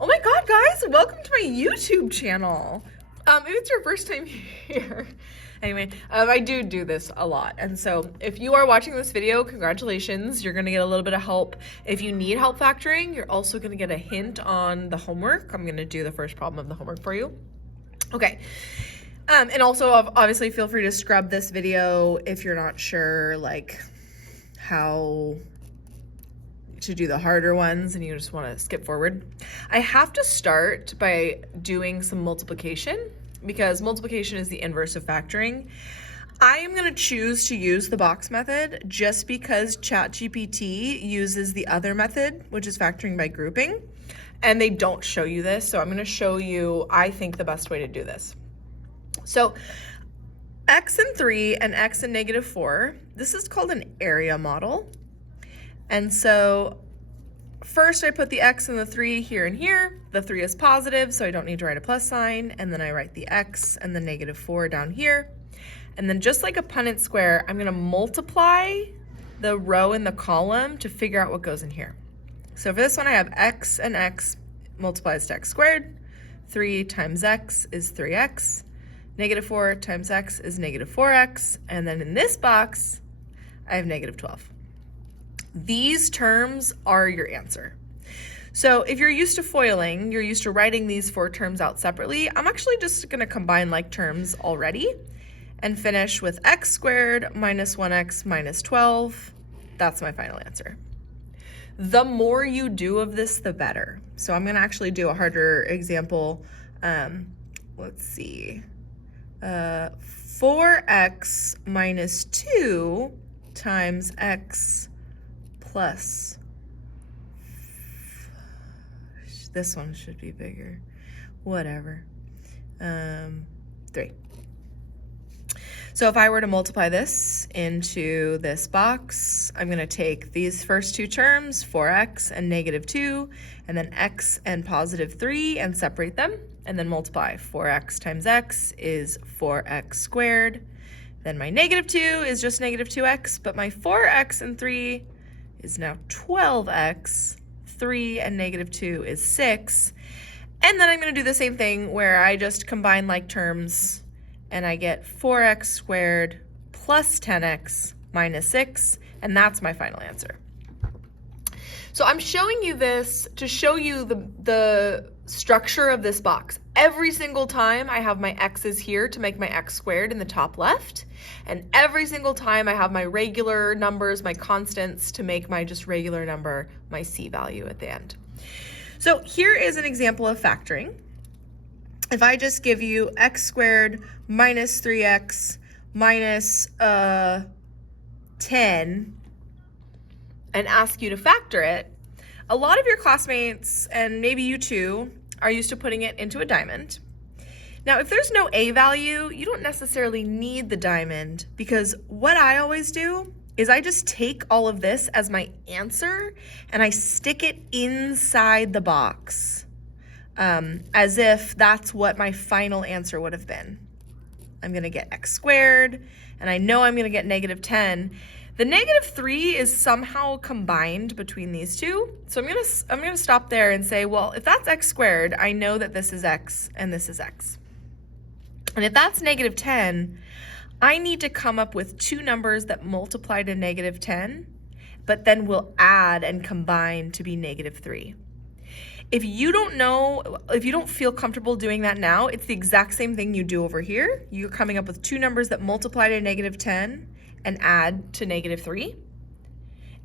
Oh my God, guys, welcome to my YouTube channel. If it's your first time here, anyway, I do this a lot. And so if you are watching this video, congratulations, you're gonna get a little bit of help. If you need help factoring, you're also gonna get a hint on the homework. I'm gonna do the first problem of the homework for you. Okay. And also obviously feel free to scrub this video if you're not sure like how to do the harder ones and you just want to skip forward. I have to start by doing some multiplication because multiplication is the inverse of factoring. I am going to choose to use the box method just because ChatGPT uses the other method, which is factoring by grouping, and they don't show you this. So I'm going to show you, I think, the best way to do this. So x and 3 and x and -4, this is called an area model. And so first I put the x and the 3 here and here. The 3 is positive, so I don't need to write a plus sign. And then I write the x and the -4 down here. And then just like a Punnett square, I'm gonna multiply the row and the column to figure out what goes in here. So for this one, I have x and x multiplies to x squared. 3 times x is 3x. -4 times x is -4x. And then in this box, I have -12. These terms are your answer. So if you're used to foiling, you're used to writing these 4 terms out separately, I'm actually just gonna combine like terms already and finish with x squared minus 1x minus 12. That's my final answer. The more you do of this, the better. So I'm gonna actually do a harder example. Let's see. 4x minus 2 times x plus, this one should be bigger, whatever, 3. So if I were to multiply this into this box, I'm gonna take these first 2 terms, 4x and -2, and then x and +3 and separate them, and then multiply. 4x times x is 4x squared. Then my -2 is just -2x, but my 4x and 3 is now 12x, 3 and -2 is 6. And then I'm gonna do the same thing where I just combine like terms and I get 4x squared plus 10x minus 6, and that's my final answer. So I'm showing you this to show you the structure of this box. Every single time I have my x's here to make my x squared in the top left, and every single time I have my regular numbers, my constants, to make my just regular number, my c value at the end. So here is an example of factoring. If I just give you x squared minus 3x minus 10 and ask you to factor it, a lot of your classmates, and maybe you too, are used to putting it into a diamond. Now, if there's no a value, you don't necessarily need the diamond, because what I always do is I just take all of this as my answer and I stick it inside the box, as if that's what my final answer would have been. I'm gonna get x squared, and I know I'm gonna get -10. The -3 is somehow combined between these two. So I'm gonna stop there and say, well, if that's x squared, I know that this is x and this is x. And if that's -10, I need to come up with 2 numbers that multiply to -10, but then will add and combine to be -3. If you don't feel comfortable doing that now, it's the exact same thing you do over here. You're coming up with 2 numbers that multiply to -10 and add to -3.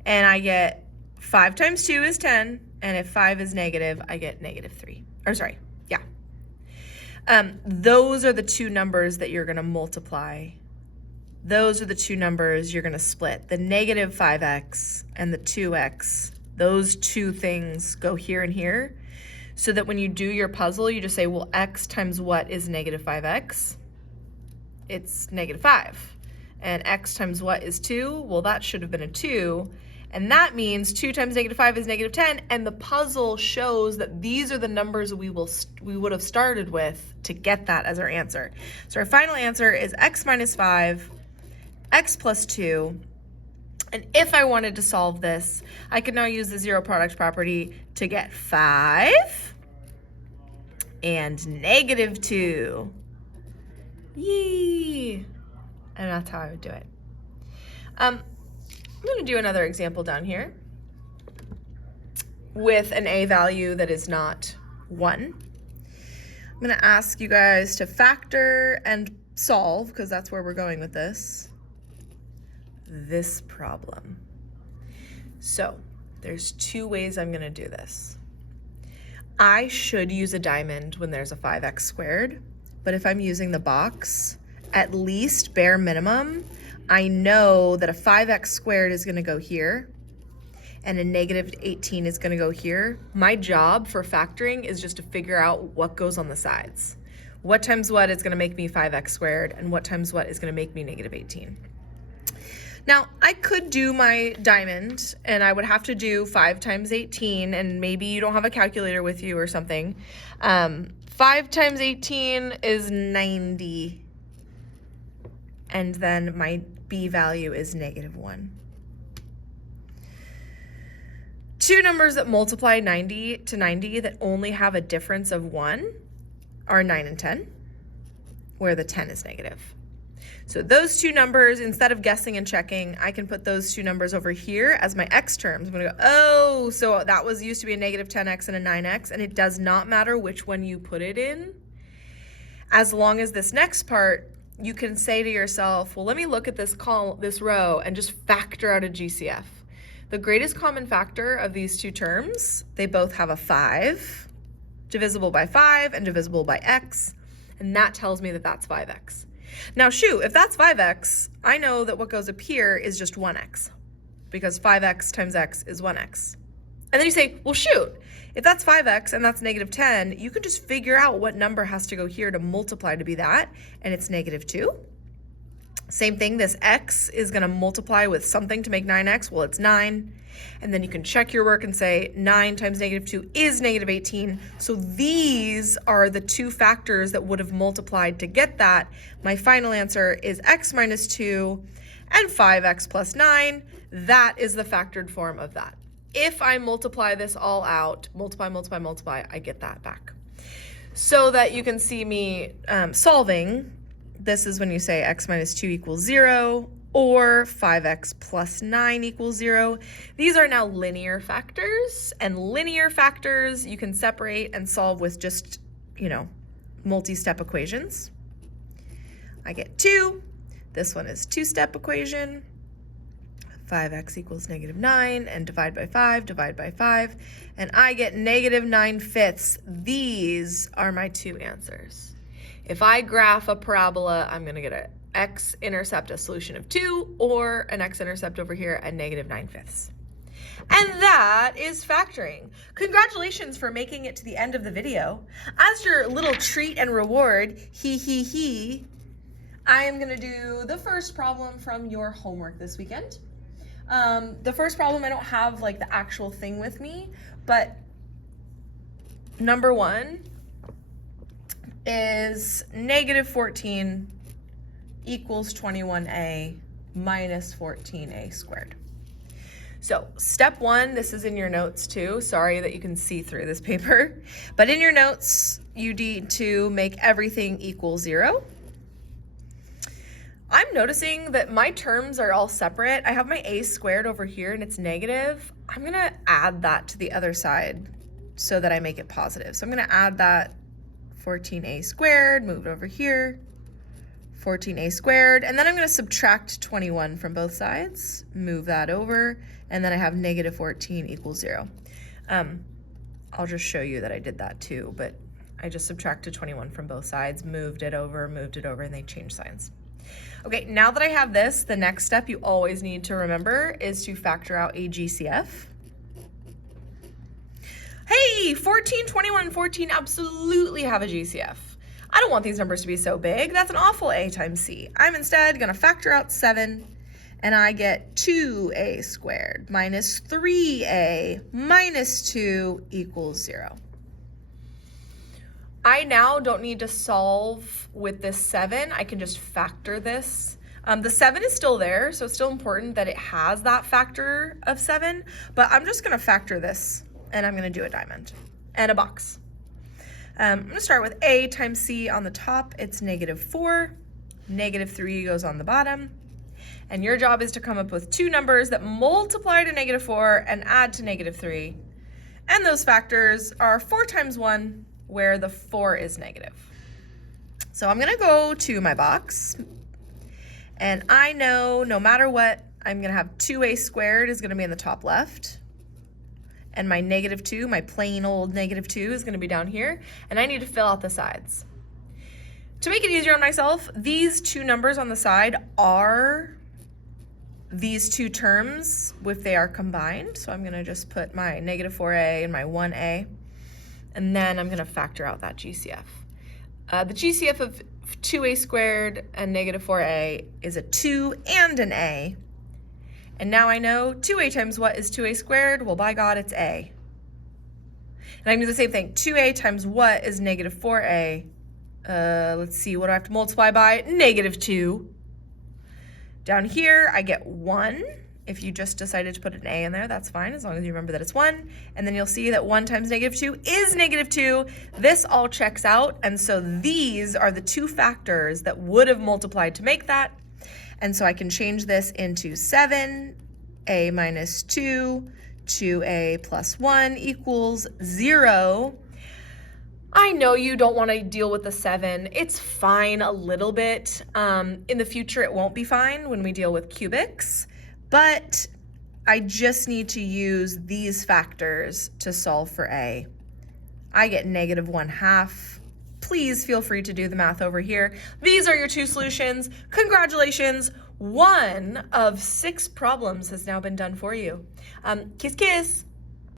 And I get 5 times 2 is 10, and if 5 is negative, I get -3. Or sorry, yeah. Those are the 2 numbers that you're gonna multiply. Those are the 2 numbers you're gonna split. The -5x and the 2x, those 2 things go here and here, so that when you do your puzzle, you just say, well, x times what is -5x? It's -5. And x times what is 2? Well, that should have been a 2. And that means 2 times -5 is -10, and the puzzle shows that these are the numbers we would have started with to get that as our answer. So our final answer is x minus 5, x plus 2, and if I wanted to solve this, I could now use the zero product property to get 5 and negative 2. Yee! And that's how I would do it. I'm going to do another example down here with an a value that is not 1. I'm going to ask you guys to factor and solve, because that's where we're going with this problem. So there's 2 ways I'm going to do this. I should use a diamond when there's a 5x squared, but if I'm using the box, at least bare minimum, I know that a 5x squared is going to go here and a negative 18 is going to go here. My job for factoring is just to figure out what goes on the sides. What times what is going to make me 5x squared, and what times what is going to make me negative 18. Now, I could do my diamond, and I would have to do 5 times 18, and maybe you don't have a calculator with you or something. 5 times 18 is 90, and then my b value is negative 1. 2 numbers that multiply 90 to 90 that only have a difference of 1 are 9 and 10, where the 10 is negative. So those 2 numbers, instead of guessing and checking, I can put those 2 numbers over here as my x terms. I'm going to go, oh, so that was used to be a negative 10x and a 9x, and it does not matter which one you put it in. As long as this next part, you can say to yourself, well, let me look at this row and just factor out a GCF. The greatest common factor of these 2 terms, they both have a 5, divisible by 5 and divisible by x, and that tells me that that's 5x. Now shoot, if that's 5x, I know that what goes up here is just 1x, because 5x times x is 1x. And then you say, well shoot, if that's 5x and that's negative 10, you can just figure out what number has to go here to multiply to be that, and it's negative 2. Same thing, this x is going to multiply with something to make 9x. Well, it's 9. And then you can check your work and say 9 times negative 2 is negative 18. So these are the 2 factors that would have multiplied to get that. My final answer is x minus 2 and 5x plus 9. That is the factored form of that. If I multiply this all out, multiply, I get that back. So that you can see me solving. This is when you say x minus 2 equals 0 or 5x plus 9 equals 0. These are now linear factors, and linear factors you can separate and solve with just, multi-step equations. I get 2. This one is 2-step equation. 5x equals negative 9, and divide by 5, and I get negative 9/5. These are my 2 answers. If I graph a parabola, I'm going to get an x-intercept, a solution of 2, or an x-intercept over here at negative 9/5. And that is factoring. Congratulations for making it to the end of the video. As your little treat and reward, I am going to do the first problem from your homework this weekend. The first problem, I don't have the actual thing with me, but number 1 is negative 14 equals 21a minus 14a squared. So step 1, this is in your notes too. Sorry that you can see through this paper, but in your notes, you need to make everything equal 0. I'm noticing that my terms are all separate. I have my a squared over here and it's negative. I'm gonna add that to the other side so that I make it positive. So I'm gonna add that 14a squared, move it over here, 14a squared, and then I'm going to subtract 21 from both sides, move that over, and then I have negative 14 equals 0. I'll just show you that I did that too, but I just subtracted 21 from both sides, moved it over, and they changed signs. Okay, now that I have this, the next step you always need to remember is to factor out a GCF. Hey, 14, 21, 14 absolutely have a GCF. I don't want these numbers to be so big. That's an awful a times c. I'm instead going to factor out 7, and I get 2a squared minus 3a minus 2 equals 0. I now don't need to solve with this 7. I can just factor this. The 7 is still there, so it's still important that it has that factor of 7, but I'm just going to factor this. And I'm going to do a diamond and a box. I'm going to start with a times c on the top. It's -4. -3 goes on the bottom. And your job is to come up with two numbers that multiply to -4 and add to -3. And those factors are 4 times 1, where the 4 is negative. So I'm going to go to my box. And I know no matter what, I'm going to have 2a squared is going to be in the top left. And my -2, my plain old -2, is going to be down here. And I need to fill out the sides. To make it easier on myself, these two numbers on the side are these two terms if they are combined. So I'm going to just put my -4a and my 1a. And then I'm going to factor out that GCF. The GCF of 2a squared and -4a is a 2 and an a. And now I know 2a times what is 2a squared? Well, by God, it's a. And I can do the same thing. 2a times what is -4a? Let's see, what do I have to multiply by? -2. Down here, I get 1. If you just decided to put an a in there, that's fine, as long as you remember that it's 1. And then you'll see that 1 times -2 is -2. This all checks out, and so these are the two factors that would have multiplied to make that. And so I can change this into 7, a minus 2, 2a plus 1 equals 0. I know you don't want to deal with the 7. It's fine a little bit. In the future, it won't be fine when we deal with cubics, but I just need to use these factors to solve for a. I get -1/2. Please feel free to do the math over here. These are your two solutions. Congratulations. 1 of 6 problems has now been done for you. Kiss, kiss.